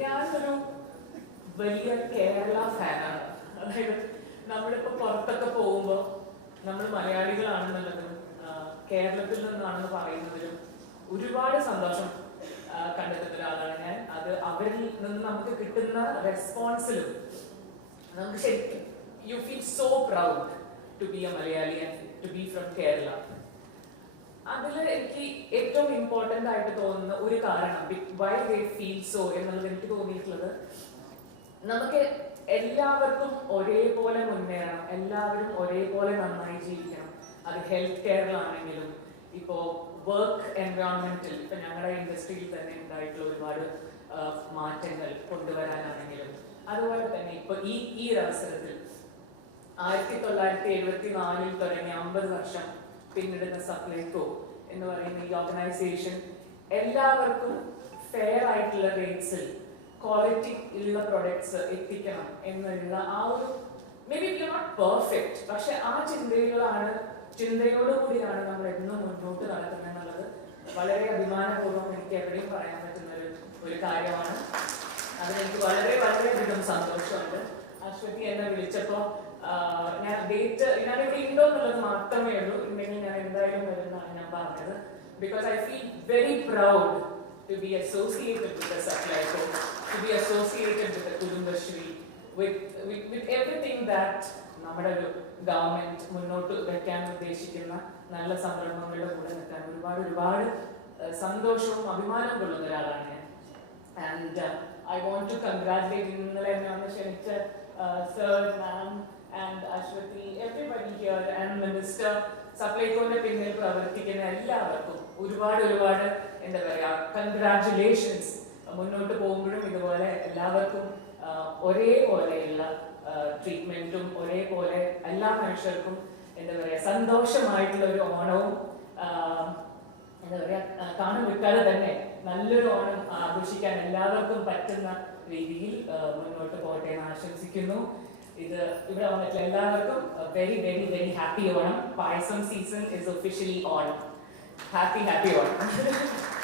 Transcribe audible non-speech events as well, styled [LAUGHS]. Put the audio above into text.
ഞാനൊരു വലിയ കേരള ഫാനാണ്. അതായത് നമ്മളിപ്പോ പുറത്തൊക്കെ പോകുമ്പോൾ നമ്മൾ മലയാളികളാണെന്നുള്ളതും കേരളത്തിൽ നിന്നാണെന്ന് പറയുന്നതിലും ഒരുപാട് സന്തോഷം കണ്ടെത്തുന്ന ഒരാളാണ് ഞാൻ. അത് അവരിൽ നിന്ന് നമുക്ക് കിട്ടുന്ന റെസ്പോൺസിലും നമുക്ക് ശരിക്കും you feel so proud to be a Malayali and to be from Kerala അതിൽ എനിക്ക് ഏറ്റവും ഇമ്പോർട്ടന്റ് ആയിട്ട് തോന്നുന്ന ഒരു കാരണം വൈ ദേ ഫീൽ സോ എന്നുള്ളത് എനിക്ക് തോന്നിയിട്ടുള്ളത് നമുക്ക് എല്ലാവർക്കും ഒരേപോലെ മുന്നേറണം എല്ലാവരും ഒരേപോലെ നന്നായി ജീവിക്കണം. അത് ഹെൽത്ത് കെയറിലാണെങ്കിലും ഇപ്പോൾ വർക്ക് എൻവയോൺമെന്റിൽ ഇപ്പൊ ഞങ്ങളുടെ ഇൻഡസ്ട്രിയിൽ തന്നെ ഉണ്ടായിട്ടുള്ള ഒരുപാട് മാറ്റങ്ങൾ കൊണ്ടുവരാനാണെങ്കിലും അതുപോലെ തന്നെ ഇപ്പൊ ഈ ഈ ഒരു അവസരത്തിൽ ആയിരത്തി തൊള്ളായിരത്തി എഴുപത്തി നാലിൽ തുടങ്ങി അമ്പത് വർഷം പിന്നിടുന്ന സപ്ലൈകോ എന്ന് പറയുന്ന ഈ ഓർഗനൈസേഷൻ എല്ലാവർക്കും ഫെയർ ആയിട്ടുള്ള റേറ്റ്സിൽ ക്വാളിറ്റി ഉള്ള പ്രൊഡക്ട്സ് എത്തിക്കണം എന്നുള്ള ആ ഒരു മേ ബി നോട്ട് പെർഫെക്റ്റ് പക്ഷെ ആ ചിന്തകളാണ് ചിന്തയോടുകൂടിയാണ് നമ്മൾ എന്നും മുന്നോട്ട് നടക്കുന്നത് എന്നുള്ളത് വളരെ അഭിമാനപൂർവം എനിക്ക് എവിടെയും പറയാൻ പറ്റുന്ന ഒരു ഒരു കാര്യമാണ്. അതിനെനിക്ക് വളരെ വളരെയധികം സന്തോഷമുണ്ട്. അശ്വതി എന്നെ വിളിച്ചപ്പോ ആ, ഞാൻ ഡേറ്റ് ഞാൻ ഇവിടെ ഉണ്ടോ എന്നുള്ളത് മാത്രമേ വരുന്നതാണ് ഞാൻ പറഞ്ഞത് because I feel very proud to be associated with the Supplyco to be associated with Kudumbashree with with everything that നമ്മുടെ ഒരു ഗവൺമെന്റ് മുന്നോട്ട് വെക്കാൻ ഉദ്ദേശിക്കുന്ന നല്ല സംരംഭങ്ങളുടെ കൂടെ നിൽക്കാൻ ഒരുപാട് ഒരുപാട് ആ, സന്തോഷവും അഭിമാനവും കൊള്ളുന്ന ഒരാളാണ് ഞാൻ and I want to congratulate ഇന്നലെ എന്നെ വന്ന് ക്ഷണിച്ച sir ma'am and Aswathi everybody here and minister സപ്ലൈകോന്റെ പിന്നിൽ പ്രവർത്തിക്കുന്ന എല്ലാവർക്കും ഒരുപാട് ഒരുപാട് എന്താ പറയാ കൺഗ്രാറ്റുലേഷൻസ് മുന്നോട്ട് പോകുമ്പോഴും ഇതുപോലെ എല്ലാവർക്കും ഒരേപോലെയുള്ള ട്രീറ്റ്മെന്റും ഒരേപോലെ എല്ലാ മനുഷ്യർക്കും എന്താ പറയാ സന്തോഷമായിട്ടുള്ള ഒരു ഓണവും എന്താ പറയാ കാണു കാണും വിട്ടാതെ തന്നെ നല്ലൊരു ഓണം ആഘോഷിക്കാൻ എല്ലാവർക്കും പറ്റുന്ന രീതിയിൽ മുന്നോട്ട് പോകട്ടെ എന്ന് ആശംസിക്കുന്നു. ഇത് ഇവിടെ വന്നിട്ടുള്ള എല്ലാവർക്കും very very very happy Onam payasam season is officially Onam happy happy Onam [LAUGHS]